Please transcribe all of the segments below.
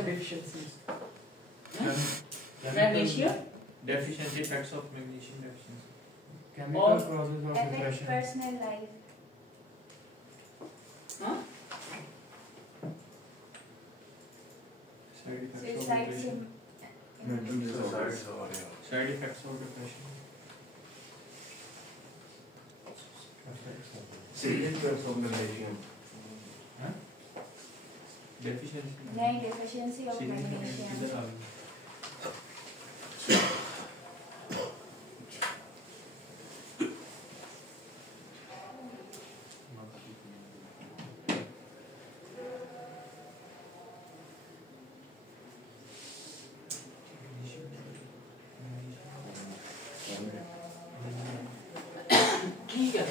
magnesium deficiencies. Magnesium deficiency, effects of magnesium deficiency. Chemical causes of affect depression. personal life. Side effects of Suicide depression. Mental disorders. Side effects of depression. Serious effects of magnesium. Deficiency. नहीं, deficiency of Serious effects magnesium. किधर आ गई? ठीक है।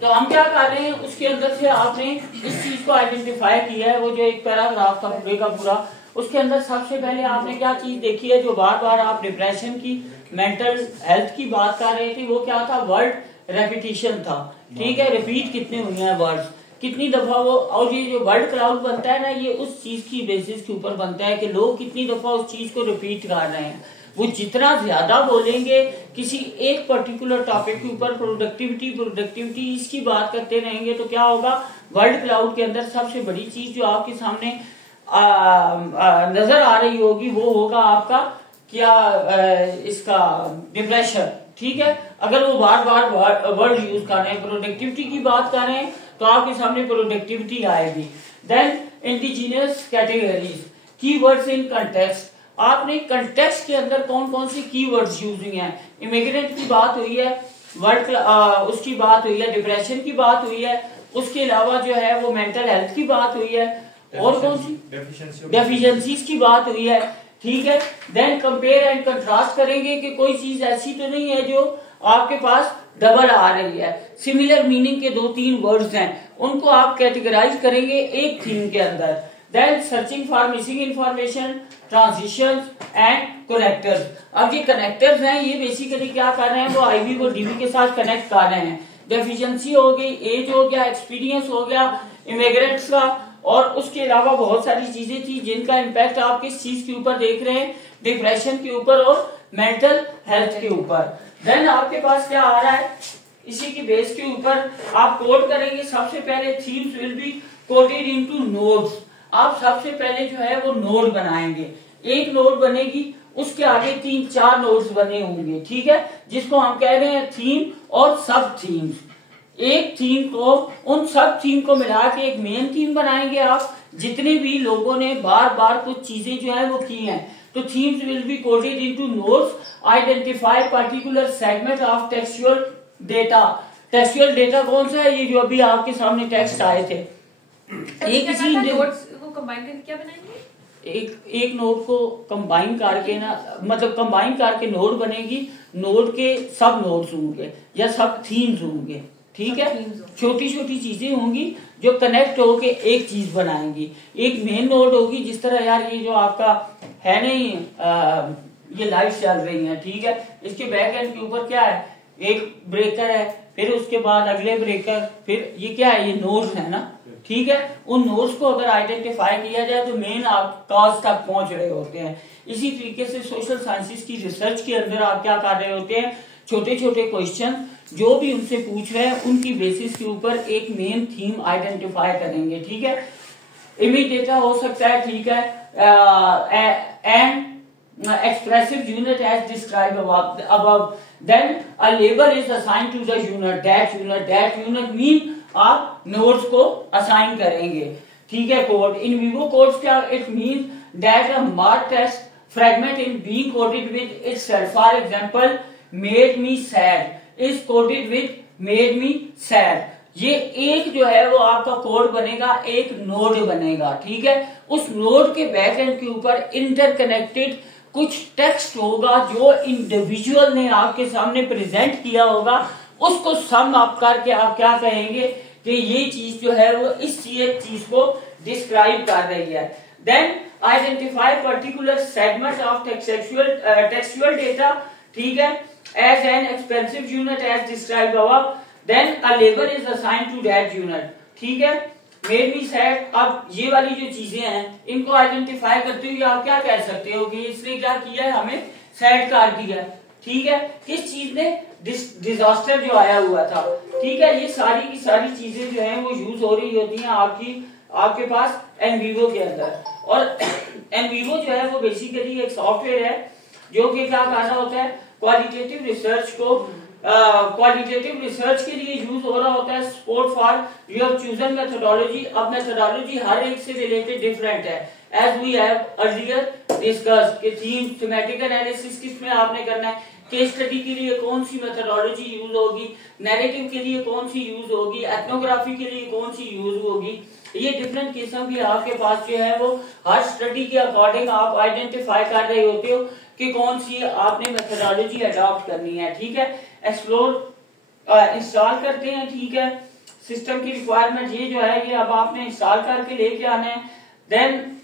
तो हम क्या कर रहे हैं, उसके अंदर से आपने इस चीज को आइडेंटिफाई किया है। वो जो एक पैराग्राफ था पूरे का पूरा, उसके अंदर सबसे पहले आपने क्या चीज देखी है, जो बार बार आप डिप्रेशन की, मेंटल हेल्थ की बात कर रहे थे, वो क्या था, वर्ड रेपिटेशन था। ठीक है, रिपीट कितने हुए हैं वर्ड्स, कितनी दफा वो, और ये जो वर्ड क्लाउड बनता है ना, ये उस चीज की बेसिस के ऊपर बनता है कि लोग कितनी दफा उस चीज को रिपीट कर रहे हैं। वो जितना ज्यादा बोलेंगे किसी एक पर्टिकुलर टॉपिक के ऊपर, प्रोडक्टिविटी इसकी बात करते रहेंगे, तो क्या होगा, वर्ड क्लाउड के अंदर सबसे बड़ी चीज जो आपके सामने नजर आ रही होगी वो होगा आपका क्या, इसका डिप्रेशन। ठीक है, अगर वो बार बार वर्ड यूज कर रहे हैं, प्रोडक्टिविटी की बात कर रहे हैं, तो आपके सामने प्रोडक्टिविटी आएगी। Then indigenous categories, keywords in context, आपने कंटेक्स्ट के अंदर कौन कौन सी कीवर्ड्स यूज हुई हैं। इमिग्रेंट की बात हुई है, वर्ड उसकी बात हुई है, डिप्रेशन की बात हुई है, उसके अलावा जो है वो मेंटल हेल्थ की बात हुई है, और कौन सी, डेफिशिएंसीज की बात हुई है। ठीक है, देन कंपेयर एंड कंट्रास्ट करेंगे कि कोई चीज ऐसी तो नहीं है जो आपके पास डबल आ रही है। सिमिलर मीनिंग के 2-3 वर्ड्स हैं, उनको आप कैटेगराइज करेंगे एक थीम के अंदर। Then searching for missing information, transitions and connectors. अब ये कनेक्टर्स हैं, ये बेसिकली क्या कर रहे हैं, वो आईवी को डीवी के साथ कनेक्ट कर रहे हैं। डेफिशिएंसी हो गई, एज हो गया, एक्सपीरियंस हो गया, इमिग्रेंट्स का, और उसके अलावा बहुत सारी चीजें थी जिनका इम्पैक्ट आप किस चीज के ऊपर देख रहे हैं, डिप्रेशन के ऊपर और मेंटल हेल्थ के ऊपर। देन आपके पास क्या आ रहा है, इसी की बेस के ऊपर आप कोड करेंगे। सबसे पहले themes will be coded into nodes. आप सबसे पहले जो है वो नोड बनाएंगे, एक नोड बनेगी, उसके आगे 3-4 नोड्स बने होंगे। ठीक है, जिसको हम कह रहे हैं थीम और सब थीम्स। एक थीम को, उन सब थीम को मिला के एक मेन थीम बनाएंगे आप, जितने भी लोगों ने बार बार कुछ चीजें जो है वो की हैं। तो themes will be coded into nodes, identify particular segment of textual data. Textual data कौन सा है, ये जो अभी आपके सामने टेक्स्ट आए थे। एक इसी नोट्स को कंबाइन करके क्या बनाएंगे, एक नोड को कंबाइन करके ना, मतलब कंबाइन करके नोड बनेगी, नोड के सब नोड्स होंगे या सब थीम्स होंगे। ठीक है, छोटी छोटी चीजें होंगी जो कनेक्ट होके एक चीज बनाएंगी। एक मेन नोड होगी, जिस तरह यार ये जो आपका है नहीं, ये लाइट चल रही है। ठीक है, इसके बैक एंड के ऊपर क्या है, एक ब्रेकर है, फिर उसके बाद अगले ब्रेकर, फिर ये क्या है, ये नोड्स है ना। ठीक है, उन नोड्स को अगर आइडेंटिफाई किया जाए तो मेन आप कॉज तक पहुंच रहे होते हैं। इसी तरीके से सोशल साइंसेज की रिसर्च के अंदर आप क्या कर रहे होते हैं, छोटे छोटे क्वेश्चन जो भी उनसे पूछ रहे हैं उनकी बेसिस के ऊपर एक मेन थीम आइडेंटिफाई करेंगे। ठीक है, इमेज डेटा हो सकता है, ठीक है, and expressive unit as describe above. Then a label is assigned to the unit. That unit mean आप नोड्स को असाइन करेंगे। ठीक है, कोड इन विवो कोड्स क्या, it mean that a mark text fragment in being coded with itself. For example, made me sad is coded with made me sad. ये एक जो है वो आपका कोड बनेगा, एक नोड बनेगा। ठीक है, उस नोड के बैक एंड के ऊपर इंटरकनेक्टेड कुछ टेक्स्ट होगा जो इंडिविजुअल ने आपके सामने प्रेजेंट किया होगा, उसको सम अप करके आप क्या कहेंगे कि ये चीज जो है वो इस चीज को डिस्क्राइब कर रही है। Then identify particular segment of textual data. ठीक है, as an expensive unit as describe above. Then a label is assigned to that unit. ठीक है, मेड मी सैड। अब ये वाली जो चीजें हैं इनको आइडेंटिफाई करते हुए आप क्या कह सकते हो कि इसने क्या किया है, हमें सैड कर दिया। ठीक है, किस चीज ने, डिजास्टर जो आया हुआ था। ठीक है, ये सारी की सारी चीजें जो है वो यूज हो रही होती हैं आपके पास एनवीवो के अंदर। और एनवीवो जो है वो बेसिकली एक सॉफ्टवेयर है जो कि क्या करना होता है, क्वालिटेटिव रिसर्च को क्वालिटेटिव रिसर्च के लिए यूज हो रहा होता है। Support for you have chosen methodology. अब मेथोडोलॉजी हर एक से रिलेटेड डिफरेंट है, as we have earlier discussed कि थीम थीमेटिक एनालिसिस किसमें आपने करना है, केस स्टडी के लिए कौन सी मेथोडोलॉजी यूज होगी, नैरेटिव के लिए कौन सी यूज होगी, एथनोग्राफी के लिए कौन सी यूज होगी। ये डिफरेंट किस्म की आपके पास जो है वो हर स्टडी के अकॉर्डिंग आप आइडेंटिफाई कर रहे होते हो कि कौन सी आपने मेथोडोलॉजी अडॉप्ट करनी है। ठीक है, एक्सप्लोर इंस्टॉल करते हैं। ठीक है, सिस्टम की रिक्वायरमेंट ये जो है ये अब आपने इंस्टॉल करके लेके आना है। देन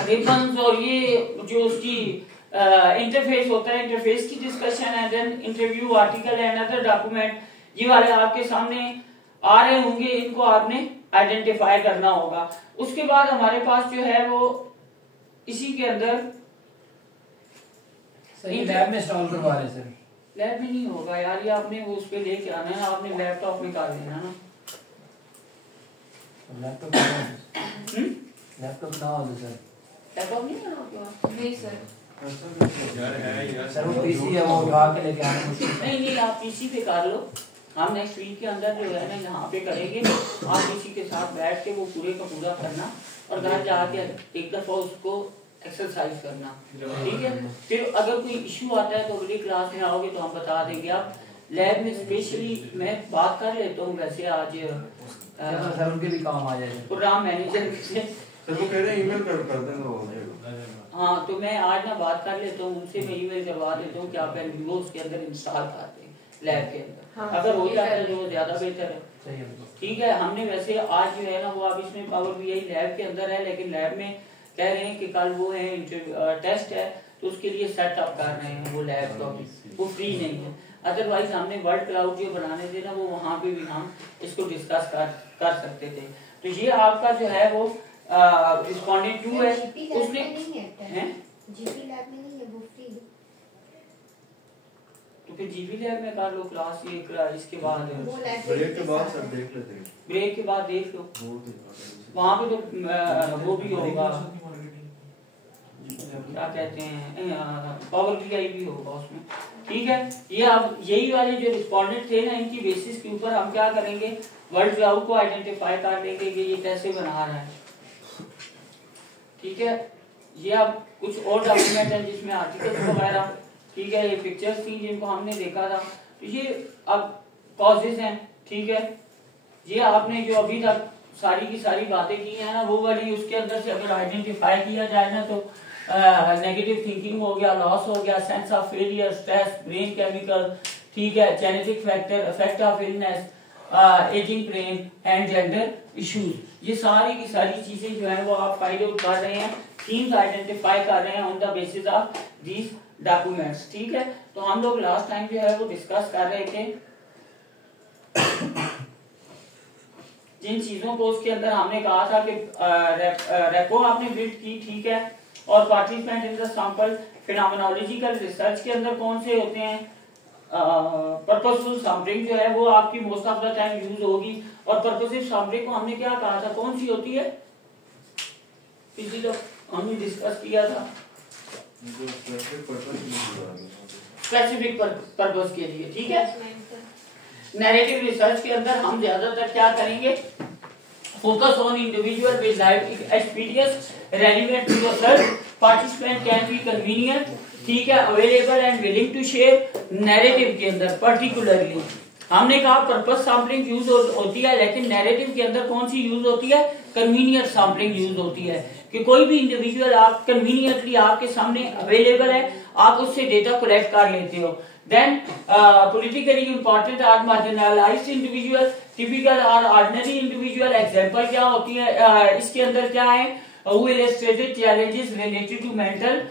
रिबन्स और ये जो उसकी इंटरफेस होता है, इंटरफेस की डिस्कशन है। Then interview article and other document, ये वाले आपके सामने आ रहे होंगे, इनको आपने आइडेंटिफाई करना होगा। उसके बाद हमारे पास जो है वो इसी के अंदर सही लैब में इंस्टॉल करवा रहे सर। लैब में नहीं होगा यार, ये आपने वो उस पे लेके आना है, आपने लैपटॉप में कर देना ना। लैपटॉप ना हो सर, लैपटॉप नहीं है आपके पास? नहीं सर, यार है यार सर वो पीसी है वो उठा के लेके आना मुश्किल है। नहीं आप पीसी पे कर लो, हम नेक्स्ट वीक के अंदर जो है ना यहाँ पे करेंगे। आप किसी के साथ बैठ के वो पूरे का पूरा करना और घर जाके एक दफा उसको एक्सरसाइज करना। ठीक है, फिर अगर कोई इश्यू आता है तो अगली क्लास में आओगे तो हम बता देंगे। आप लैब में स्पेशली मैं बात कर लेता हूँ वैसे आज सर उनके भी काम आ जाएगा। प्रोग्राम मैनेजर से। सर वो कह रहे हैं ईमेल कर देंगे वो हो जाएगा। हाँ, तो मैं आज ना बात कर लेता हूँ उनसे, मैं ईमेल करवा देता हूँ कि आप एनवीवो उसके अंदर इंस्टॉल करते हैं लैब के अंदर। हाँ, अगर हो ये जाता है कर तो ज्यादा बेहतर है। सही है। ठीक है, हमने वैसे आज जो है ना वो अब इसमें पावर बीआई लैब के अंदर है, लेकिन लैब में कह रहे हैं कि कल वो है टेस्ट है तो उसके लिए सेटअप कर रहे हैं वो लैब तो वो फ्री नहीं है। अदरवाइज हमने वर्ल्ड क्लाउड जो बनाने थे ना वो वहाँ पे भी हम इसको डिस्कस कर सकते थे। तो ये आपका जो है वो रिस्पोंडेंट 2 है, उसने हैं जीपी लैब में नहीं है, वो फ्री है। तो फिर जीपी लैब में कर लो क्लास, ये इसके बाद वो लैब ब्रेक के बाद सर देख लेते हैं। ब्रेक के बाद देख लो, वो दिखा देंगे। वहाँ पे तो वो भी होगा, क्या कहते हैं पावर बीआई भी होगा उसमें। ठीक है, ये अब यही वाले जो रिस्पोंडेंट थे ना इनकी बेसिस के ऊपर हम क्या करेंगे, वर्ड क्लाउड को आइडेंटिफाई कर लेंगे कि ये कैसे बना रहा है। ठीक है, ये अब कुछ और डॉक्यूमेंट है जिसमें आर्टिकल्स वगैरह, ठीक है, ये पिक्चर्स थी जिनको हमने देखा था। तो ये अब कॉजेज हैं। ठीक है, ये आपने जो अभी तक सारी की सारी बातें की है ना वो वाली, उसके अंदर से अगर आइडेंटिफाई किया जाए ना तो नेगेटिव थिंकिंग हो गया, लॉस हो गया, sense of failure, stress, brain chemical, ठीक है, genetic factor, effect of illness, ageing brain and gender issues, ये सारी की सारी चीजें जो है वो आप फाइंड आउट कर रहे हैं, थीम्स आइडेंटिफाई कर रहे हैं on the basis of these documents. ठीक है, तो हम लोग लास्ट टाइम जो है वो डिस्कस कर रहे थे जिन चीजों को उसके अंदर हमने कहा था कि रेपो आपने बिल्ड की। ठीक है, और participant in the sample phenomenological research के अंदर कौन से होते हैं, पर्पसफुल सैंपलिंग जो है वो आपकी most of the time use होगी। और पर्पसिव सैंपलिंग को हमने क्या कहा था, कौन सी होती है, पिछली जो हमने डिस्कस किया था, स्पेसिफिक पर्पस के लिए। ठीक है, नैरेटिव रिसर्च के अंदर हम ज्यादातर क्या करेंगे, focus on individual with life experience relevant to the search, participant can be convenient, ठीक है, available and willing to share. Narrative के अंदर पर्टिकुलरली हमने कहा पर्पस सैंपलिंग यूज होती है, लेकिन नैरेटिव के अंदर कौन सी यूज होती है, कन्वीनियंट सैंपलिंग यूज होती है कि कोई भी इंडिविजुअल आप कन्वीनियंटली आपके सामने अवेलेबल है, आप उससे डेटा कलेक्ट कर लेते हो। Then politically important or marginalized individual, typical or ordinary individual, example क्या होती है इसके अंदर क्या है, who illustrated challenges related to mental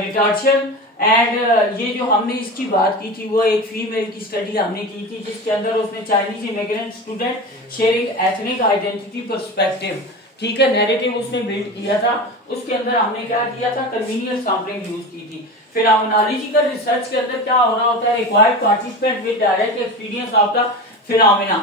retardation and ये जो हमने इसकी बात की थी वो एक फीमेल की स्टडी हमने की थी जिसके अंदर उसने Chinese immigrant student sharing ethnic identity perspective, ठीक है, नैरेटिव उसने बिल्ड किया था। उसके अंदर हमने क्या किया था, कन्वीनियंस सैंपलिंग यूज की थी। फिनोमेनोलॉजिकल रिसर्च के अंदर क्या हो रहा होता है, required participant with direct experience of the phenomena.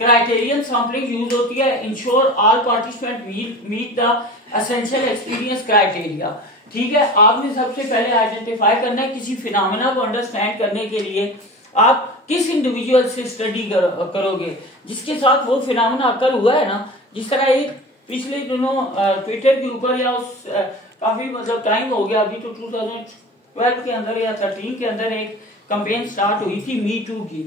Criterion sampling use होती है, ensure all participant meet the essential experience criteria, ठीक है। आपने सबसे पहले आइडेंटिफाई करना है किसी फिनोमेना को अंडरस्टैंड करने के लिए आप किस इंडिविजुअल से स्टडी करोगे जिसके साथ वो फिनोमेना अकर हुआ है ना। जिस तरह एक पिछले दिनों ट्विटर के ऊपर या उस काफी मतलब टाइम हो गया, अभी तो 2012 के अंदर या 13 के अंदर एक कैंपेन स्टार्ट हुई थी मी टू की,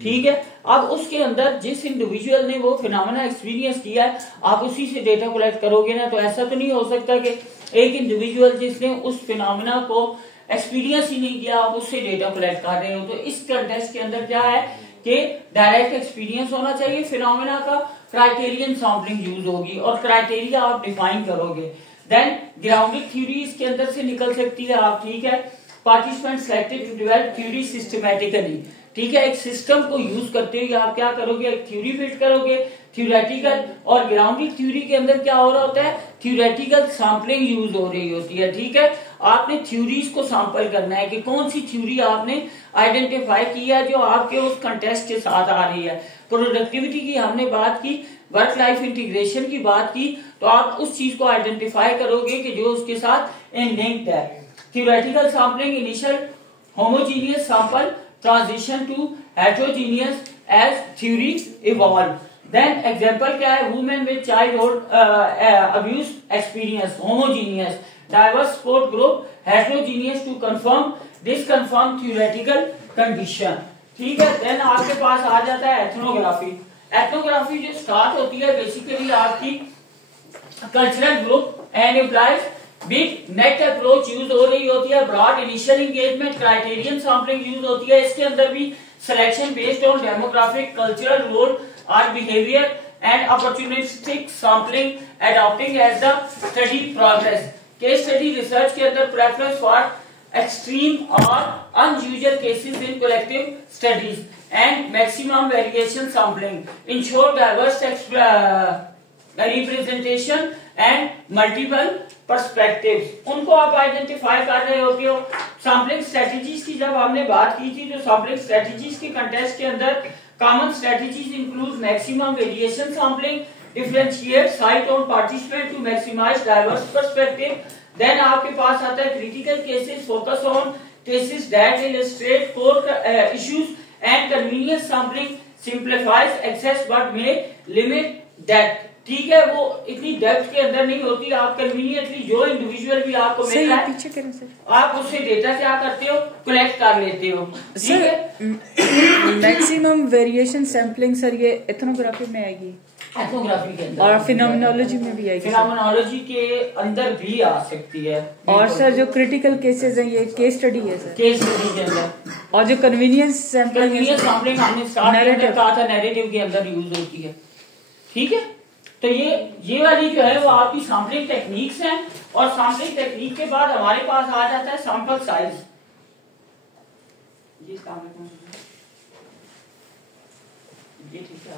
ठीक है। अब उसके अंदर जिस इंडिविजुअल ने वो फिनोमेना एक्सपीरियंस किया है आप उसी से डेटा कलेक्ट करोगे ना, तो ऐसा तो नहीं हो सकता कि एक इंडिविजुअल जिसने उस फिनोमेना को एक्सपीरियंस ही नहीं किया आप उससे डेटा कलेक्ट कर रहे हो। तो इस कंटेस्ट के अंदर क्या है कि डायरेक्ट एक्सपीरियंस होना चाहिए फिनोमेना का, क्राइटेरियन सैंपलिंग यूज होगी और क्राइटेरिया आप डिफाइन करोगे। देन ग्राउंडेड थ्योरी इसके अंदर से निकल सकती है आप, ठीक है। Participant selected to develop theory systematically, ठीक है। एक सिस्टम को यूज करते हुए आप क्या करोगे, एक थ्योरी बिल्ड करोगे थ्योरेटिकल, और ग्राउंडेड थ्योरी के अंदर क्या हो रहा होता है, थ्योरेटिकल सैंपलिंग यूज हो रही होती है, ठीक है। आपने थ्योरीज को सैंपल करना है कि कौन सी थ्योरी आपने आइडेंटिफाई किया जो आपके उस कंटेस्ट के साथ आ रही है। प्रोडक्टिविटी की हमने बात की, वर्क लाइफ इंटीग्रेशन की बात की, तो आप उस चीज को आइडेंटिफाई करोगे कि जो उसके साथ इन लिंक्ड है। Theoretical sampling, initial homogeneous sample, transition to heterogeneous as theory evolve. Then example क्या है, women with childhood abuse experience, homogeneous, diverse support group, heterogeneous to confirm disconfirm theoretical condition, ठीक है। देन आपके पास आ जाता है एथनोग्राफी। एथनोग्राफी जो start होती है बेसिकली आपकी cultural group and employees big net approach use हो रही होती है, broad initial engagement, criterion sampling use होती है। इसके अंदर भी selection based on demographic, cultural role और behaviour and opportunistic sampling adopting as the study progress. Case study research के अंदर preference for extreme or unusual cases in collective studies and maximum variation sampling, ensure diverse representation and multiple perspectives। उनको आप identify कर रहे होते हो। Sampling strategies की जब हमने बात की थी तो सैम्पलिंग स्ट्रेटजीज के कंटेस्ट के अंदर common strategies include maximum variation sampling, differentiate site on participant to maximize diverse perspective. Then आपके पास आता है critical cases, focus on cases that illustrate core issues and convenience sampling simplifies access but may limit depth, ठीक है। वो इतनी depth के अंदर नहीं होती, आप कन्वीनियंटली जो इंडिविजुअल भी आपको मिल रहा है आप उससे डेटा क्या करते हो, कलेक्ट कर लेते हो, ठीक है। मैक्सिमम वेरिएशन सैंपलिंग सर ये एथनोग्राफी में आएगी, एथनोग्राफी के अंदर और फिनोमेनोलॉजी में भी आएगी, फिनोमेनोलॉजी के अंदर भी आ सकती है। और सर जो क्रिटिकल केसेस हैं ये केस स्टडी है सर, केस स्टडी के अंदर। और जो कन्वीनियंस सैंपलिंग हमने स्टार्ट में कहा था नैरेटिव के अंदर यूज होती है, ठीक है। तो ये वाली जो है वो आपकी सैंपलिंग टेक्निक्स हैं, और सैंपलिंग टेक्निक के बाद हमारे पास आ जाता है सैंपल साइज। ये ठीक है।